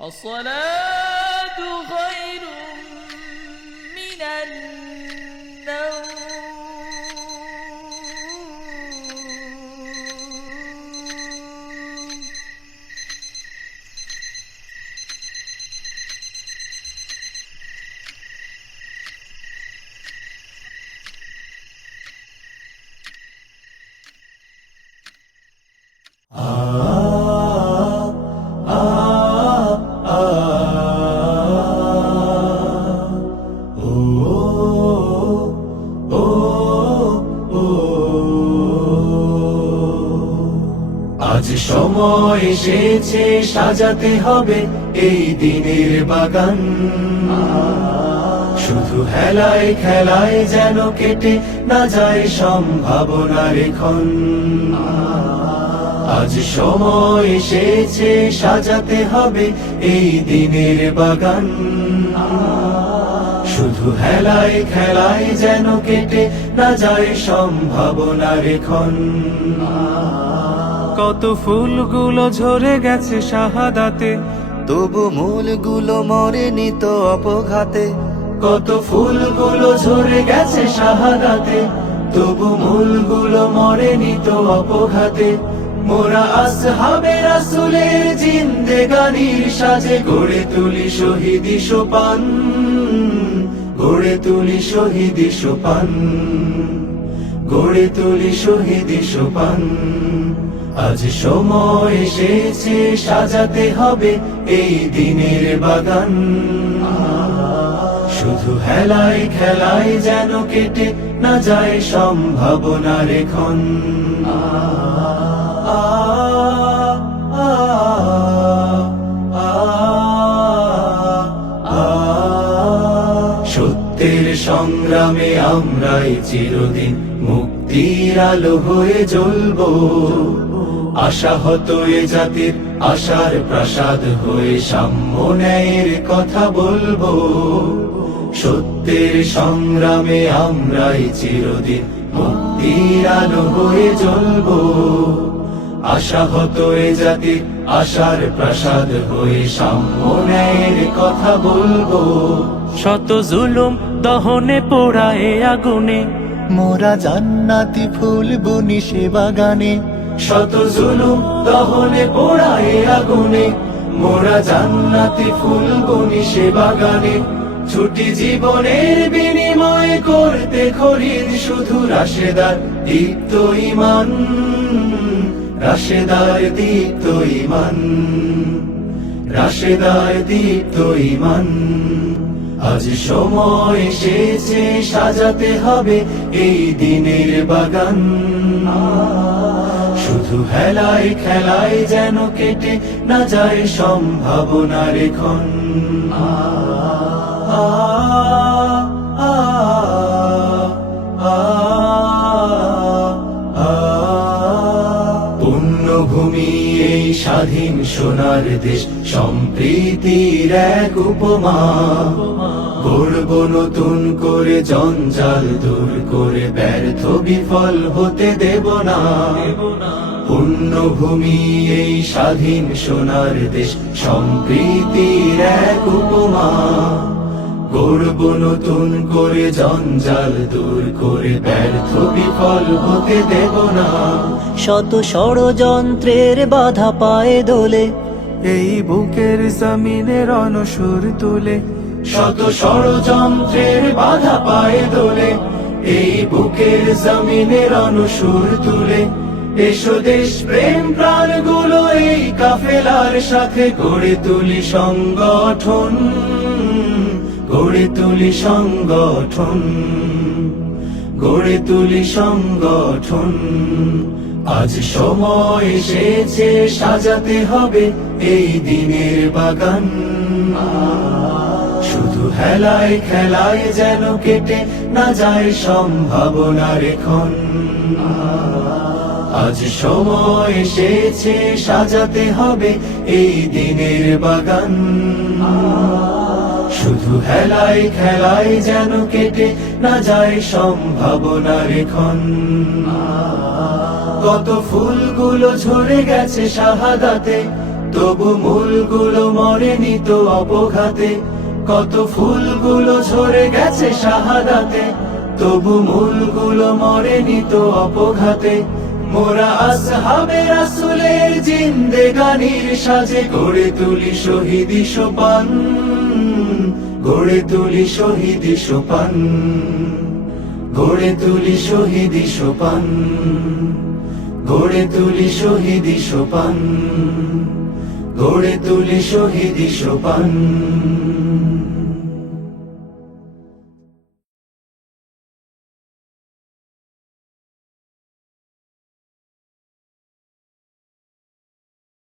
الصلاة خير من النوم. আজ সময় এসেছে সাজাতে হবে এই দিনের বাগান, শুধু হেলায় খেলায় যেন কেটে না যায় সম্ভাবনার ক্ষণ। আজ সময় এসেছে সাজাতে হবে এই দিনের বাগান, শুধু হেলায় খেলায় যেন কেটে না যায় সম্ভাবনার ক্ষণ। কত ফুলগুলো ঝরে গেছে শাহাদাতে, তবু মূলগুলো মরেনি তো অপঘাতে। কত ফুলগুলো ঝরে গেছে শাহাদাতে, তবু মূলগুলো মরেনি তো অপঘাতে। মোরা আসহাবে রাসূলের জিন্দেগানির সাজে গড়ে তুলি শহীদি সোপান, গড়ে তুলি শহীদি সোপান, গড়ে তুলি শহীদি সোপান। আজ সময় এসেছে সাজাতে হবে এই দিনের বাগান, শুধু হেলায় খেলায় যেন কেটে না যায় সম্ভাবনার ক্ষণ। সত্যের সংগ্রামে আমরাই চিরদিন মুক্তির আলো হয়ে জ্বলবো, আশাহত এ জাতির আশার প্রাসাদ হয়ে সাম্য ন্যায়ের কথা বলবো। সত্যের সংগ্রামে আমরাই চিরদিন মুক্তির আলো হয়ে জ্বলবো, আশাহত এ জাতির আশার প্রাসাদ হয়ে সাম্য ন্যায়ের কথা বলবো। শত জুলুম দহনে পোড়ায় আগুনে, মোরা জান্নাতি ফুল বুনি সে বাগানে। শত জুলুম দহনে পোড়ায় আগুনে, মোরা জান্নাতি ফুল বুনি সে বাগানে। ছুটি জীবনের বিনিময় করতে খরিদ শুধু রাশেদার দীপ্ত ঈমান, রাশেদার দীপ্ত ঈমান, রাশেদার দীপ্ত ঈমান। আজ সময় এসেছে সাজাতে হবে এই দিনের বাগান, শুধু হেলায় খেলায় যেন কেটে না যায় সম্ভাবনার ক্ষণ। পুণ্যভূমি এই স্বাধীন সোনার দেশ, সম্প্রীতির এক উপমা। গড়ব নতুন করে জঞ্জাল দূর করে, ব্যর্থ বিফল হতে দেব না। পুণ্যভূমি এই স্বাধীন সোনার দেশ, সম্প্রীতির এক উপমা। গড়ব নতুন করে জঞ্জাল দূর করে, ব্যর্থ বিফল হতে দেব না। শত ষড়যন্ত্রের বাধা পায়ে দোলে, এই বুকের জমিনে রণসুর তুলে। শত ষড়যন্ত্রের বাধা পায়ে দোলে, এই বুকের জমিনে রণসুর তুলে। এসো দেশ প্রেম প্রাণগুলো এই কাফেলার সাথে গড়ে তুলি সংগঠন, গড়ে তুলি সংগঠন, গড়ে তুলি সংগঠন। আজ সময় এসেছে সাজাতে হবে এই দিনের বাগান, শুধু হেলায় খেলায় যেন কেটে না যায় সম্ভাবনার ক্ষণ। আজ সময় এসেছে সাজাতে হবে এই দিনের বাগান, শুধু হেলায় খেলায় যেন কেটে না যায় সম্ভাবনার ক্ষণ। কত ফুলগুলো ঝরে গেছে শাহাদাতে, তবু মূলগুলো মরেনি তো অপঘাতে, কত ফুলগুলো ঝরে গেছে শাহাদাতে, তবু মূলগুলো মরেনি তো অপঘাতে। মোরা আসহাবে রাসূলের জিন্দেগানির সাজে গড়ে তুলি শহীদি সোপান, গড়ে তুলি শহীদি সোপান, গড়ে তুলি শহীদি সোপান, গড়ে তুলি শহীদি সোপান, গড়ে তুলি শহীদি সোপান।